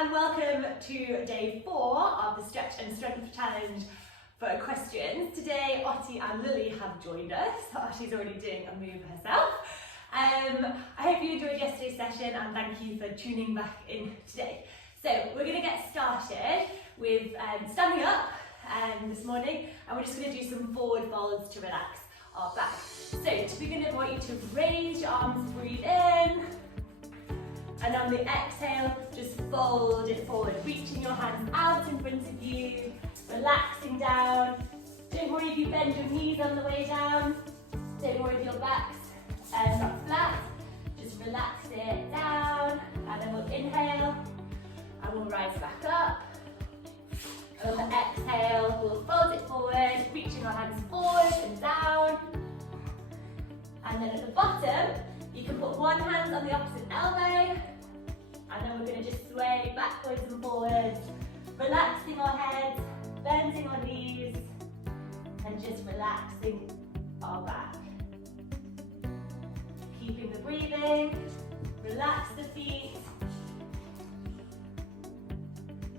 and welcome to day 4 of the Stretch and Strength Challenge for Equestrians. Today Otti and Lily have joined us. Otti's already doing a move herself. I hope you enjoyed yesterday's session and thank you for tuning back in today. So we're going to get started with standing up this morning, and we're just going to do some forward folds to relax our back. So to begin, I want you to raise your arms, breathe in. And on the exhale, just fold it forward, reaching your hands out in front of you, relaxing down. Don't worry if you bend your knees on the way down. Don't worry if your back's not flat. Just relax it down, and then we'll inhale, and we'll rise back up. And on the exhale, we'll fold it forward, reaching our hands forward and down. And then at the bottom, you can put one hand on the opposite elbow, and then we're going to just sway backwards and forwards, relaxing our heads, bending our knees, and just relaxing our back. Keeping the breathing, relax the feet,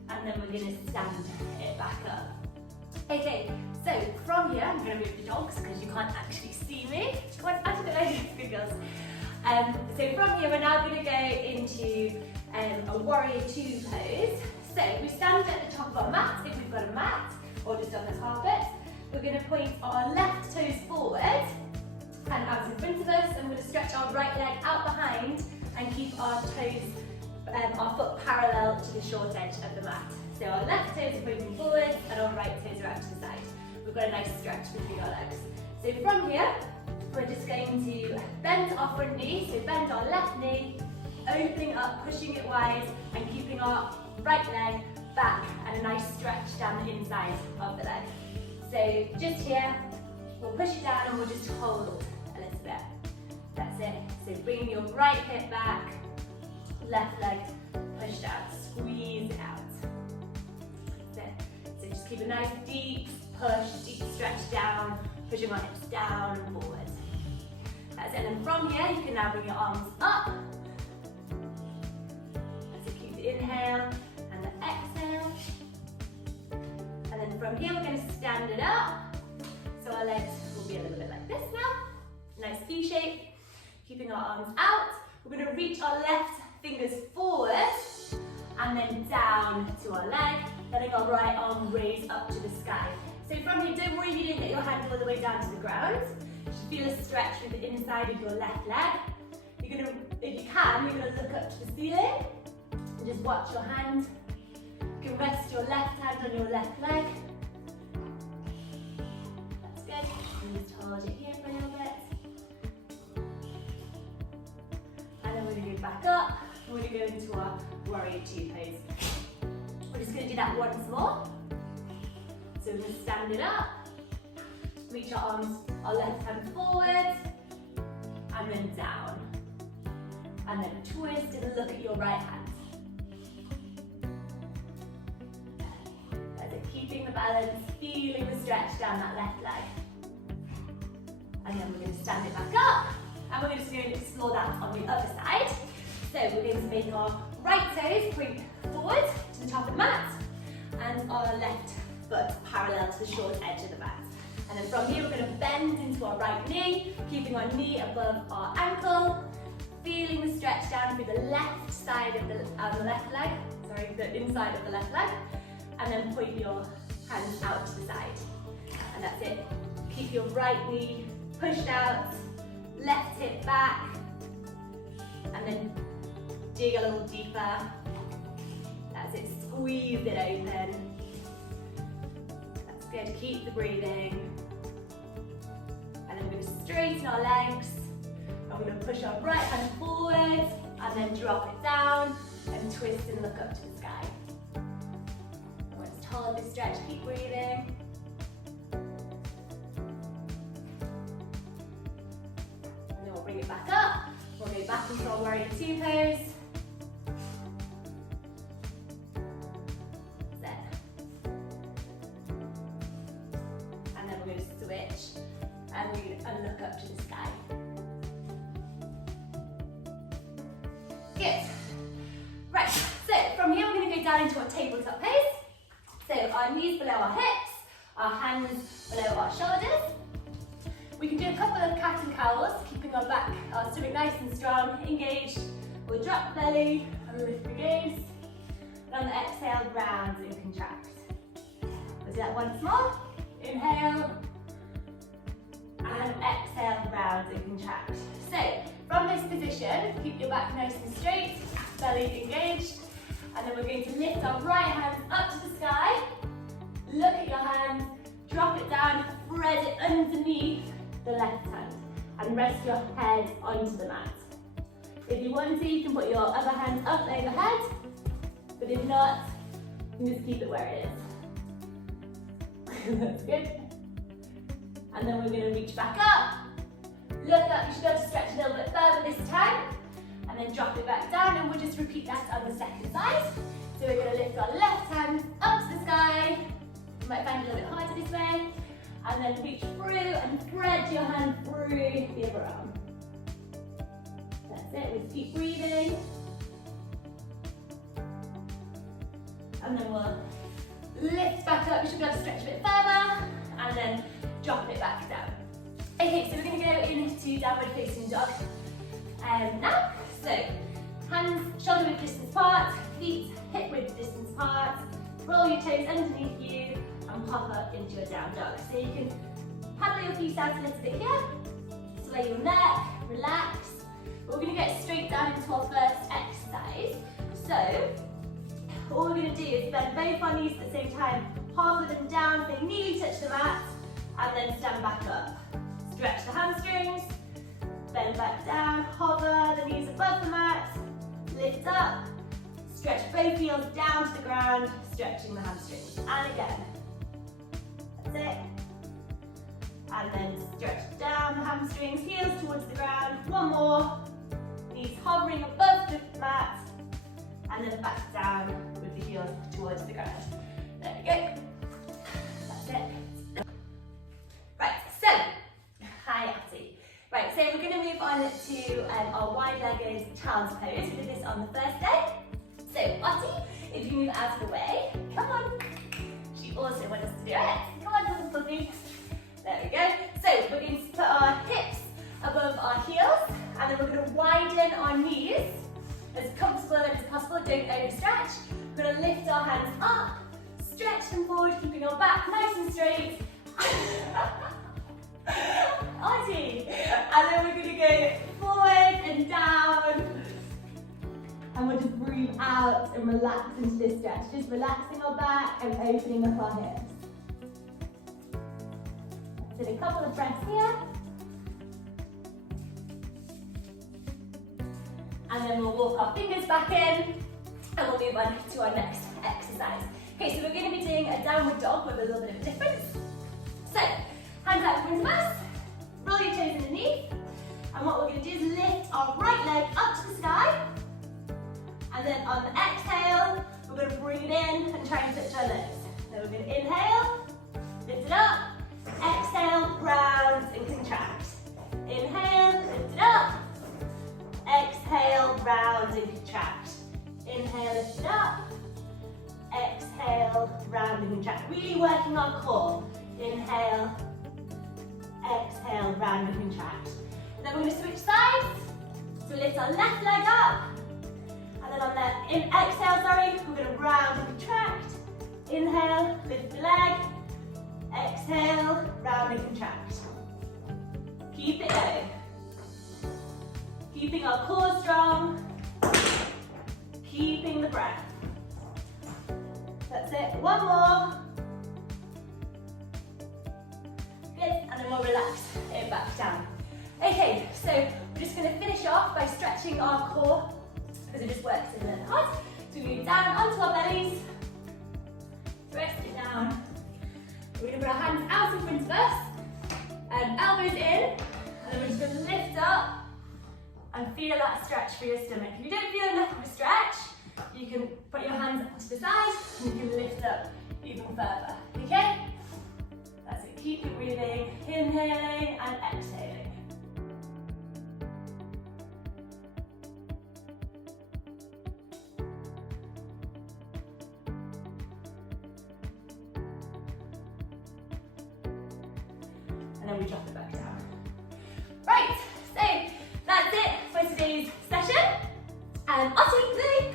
and then we're going to stand it back up. Okay, so from here, I'm going to move the dogs because you can't actually see me. Come on, out of the way, good girls. So from here, we're now going to go into a warrior 2 pose. So we stand at the top of our mat, if we've got a mat, or just on the carpet. We're going to point our left toes forward and out in front of us, and we're going to stretch our right leg out behind and keep our toes, our foot parallel to the short edge of the mat. So our left toes are pointing forward and our right toes are out to the side. We've got a nice stretch between our legs. So from here, we're just going to bend our front knee, so bend our left knee, opening up, pushing it wide, and keeping our right leg back, and a nice stretch down the inside of the leg. So just here, we'll push it down and we'll just hold a little bit. That's it. So bringing your right hip back, left leg pushed out, squeeze it out. That's it. So just keep a nice deep push, deep stretch down, pushing our hips down and forward. That's it. And then from here, you can now bring your arms up. So keep the inhale and the exhale. And then from here, we're going to stand it up. So our legs will be a little bit like this now. Nice V shape. Keeping our arms out. We're going to reach our left fingers forward and then down to our leg, letting our right arm raise up to the sky. So from here, don't worry if you didn't get your hand all the way down to the ground. Just feel a stretch with the inside of your left leg. You're going to, if you can, you're going to look up to the ceiling and just watch your hand. You can rest your left hand on your left leg. That's good. And just hold it here for a little bit. And then we're going to go back up. We're going to go into our warrior 2 pose. We're just going to do that once more. So we're going to stand it up, reach our arms, our left hand forward, and then down. And then twist and look at your right hand. That's it, keeping the balance, feeling the stretch down that left leg. And then we're going to stand it back up, and we're just going to explore that on the other side. So we're going to make our right toes point forward to the top of the mat, and our left foot parallel to the short edge of the mat. And then from here, we're going to bend into our right knee, keeping our knee above our ankle, feeling the stretch down through the left side of the left leg, the inside of the left leg, and then point your hands out to the side. And that's it. Keep your right knee pushed out, left hip back, and then dig a little deeper. That's it, squeeze it open. That's good, keep the breathing. And then we're going to straighten our legs. And we're going to push our right hand forward, and then drop it down, and twist and look up to the sky. And we'll just hold this stretch, keep breathing. And then we'll bring it back up. We'll go back into our warrior 2 pose. And look up to the sky. Good. Right, so from here we're going to go go down into our tabletop pose. So our knees below our hips, our hands below our shoulders. We can do a couple of cat and cows, keeping our back, our stomach nice and strong, engaged. We'll drop belly and lift the gaze. And on the exhale, round and contract. We'll do that once more. Inhale. And exhale, round and contract. So, from this position, keep your back nice and straight, belly engaged. And then we're going to lift our right hand up to the sky. Look at your hand, drop it down, thread it underneath the left hand. And rest your head onto the mat. If you want to, you can put your other hand up overhead. But if not, you can just keep it where it is. That's good. And then we're going to reach back up. Look up, you should be able to stretch a little bit further this time. And then drop it back down, and we'll just repeat that on the second side. So we're going to lift our left hand up to the sky. You might find it a little bit harder this way. And then reach through and thread your hand through the other arm. That's it, we'll keep breathing. And then we'll lift back up, you should be able to stretch a bit further. And then drop it back down. Okay, so we're going to go into downward facing dog now. So, hands shoulder width distance apart, feet hip width distance apart. Roll your toes underneath you and pop up into your down dog. So you can paddle your feet out a little bit here, sway your neck, relax. But we're going to get straight down into our first exercise. So, all we're going to do is bend both our knees at the same time, half of them down, so they nearly touch the mat, and then stand back up. Stretch the hamstrings, bend back down, hover the knees above the mat, lift up, stretch both heels down to the ground, stretching the hamstrings. And again. That's it. And then stretch down the hamstrings, heels towards the ground. One more. Knees hovering above the mat, and then back down with the heels towards the ground. There we go. That's it. Right, so, hi Atty. Right, so we're going to move on to our wide-legged child's pose. We did this on the first day. So, Atty, if you move out of the way, come on. She also wants us to do it. Come on, little puppy. There we go. So, we're going to put our hips above our heels, and then we're going to widen our knees as comfortable as possible. Don't overstretch. We're going to lift our hands up, stretch them forward, keeping our back nice and straight. Auntie! And then we're going to go forward and down. And we'll just breathe out and relax into this stretch. Just relaxing our back and opening up our hips. So a couple of breaths here. And then we'll walk our fingers back in and we'll move on to our next exercise. Okay, so we're going to be doing a downward dog with a little bit of a difference. So, hands out in front of us, roll your toes underneath, and what we're going to do is lift our right leg up to the sky, and then on the exhale, we're going to bring it in and try and touch our legs. Then we're going to inhale, lift it up, exhale, round and contract. Inhale, lift it up, exhale, round and contract. Inhale, lift it up, exhale, round and contract. Really working our core. Inhale, exhale, round and contract. Then we're going to switch sides. So lift our left leg up. And then on the exhale, we're going to round and contract. Inhale, lift the leg. Exhale, round and contract. Keep it going. Keeping our core strong. Keeping the breath. That's it. One more. Good. And then we'll relax it back down. Okay, so we're just going to finish off by stretching our core because it just works in the heart. So we move down onto our bellies. Rest it down. We're going to put our hands out in front of us, elbows in, and then we're just going to lift up and feel that stretch for your stomach. If you don't feel enough of a stretch, you can put your hands to the side and you can lift up even further. Okay? That's it. Keep your breathing, inhaling and exhaling. then we drop it back down. Right, so that's it for today's session. I'll take the